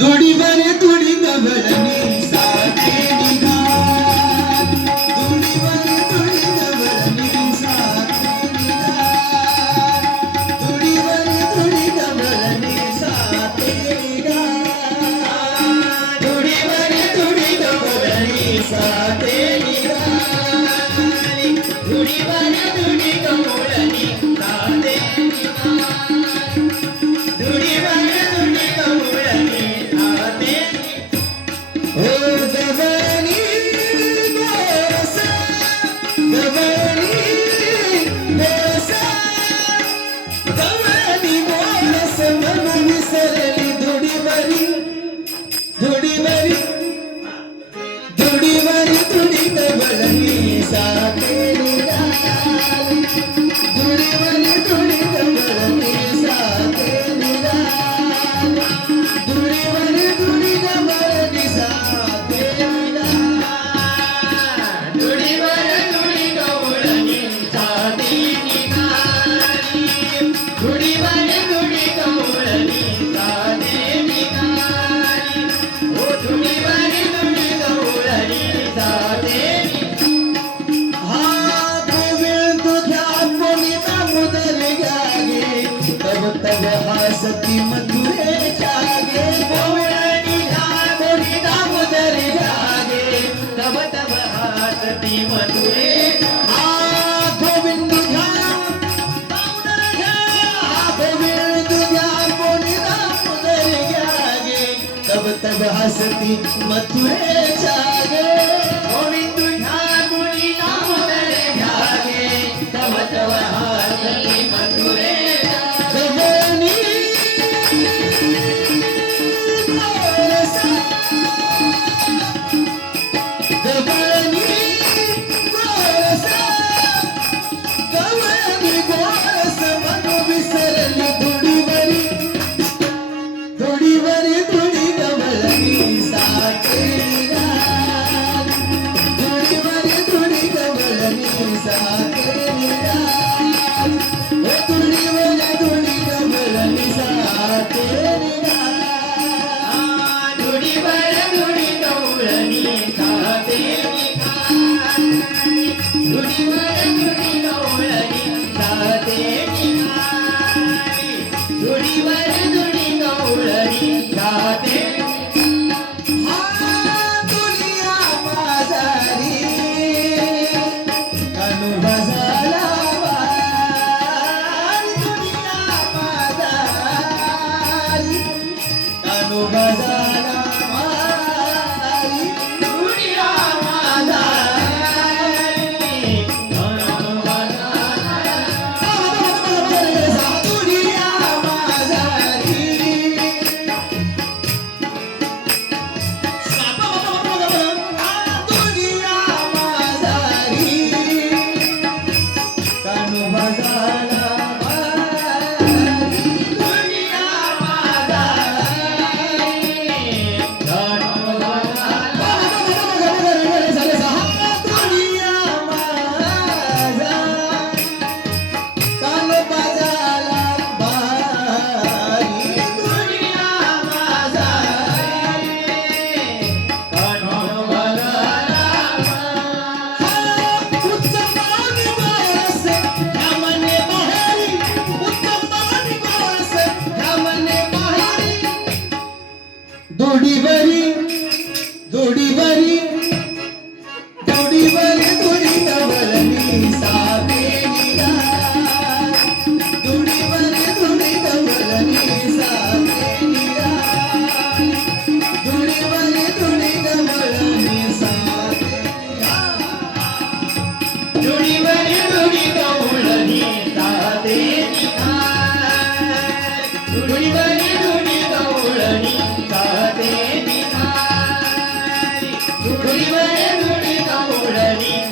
दोडीवर दोडी गवळणी साथे निघाल दोडीवर दोडी गवळणी साथे निघाल दोडीवर दोडी गवळणी साथे निघाल दोडीवर दोडी गवळणी साथे निघाल दोडीवर दोडी गवळणी साथे हसती मधुरे जागे गोविंदी गोविंदी दामोदर जागे तब तब हसती मधुरे गोविंदी दामोदर जागे तब तब हसती मधुरे जागे गोविंदी दामोदर जागे तब तब हसती मधुरे दोडीवरी दोडीवरी दोडीवरी दोडी गवळणी साथे निघाल दोडीवरी दोडी गवळणी साथे निघाल दोडीवरी दोडी गवळणी साथे निघाल दोडीवरी दोडी गवळणी साथे निघाल दोडीवरी दोडी गवळणी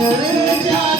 खरे जात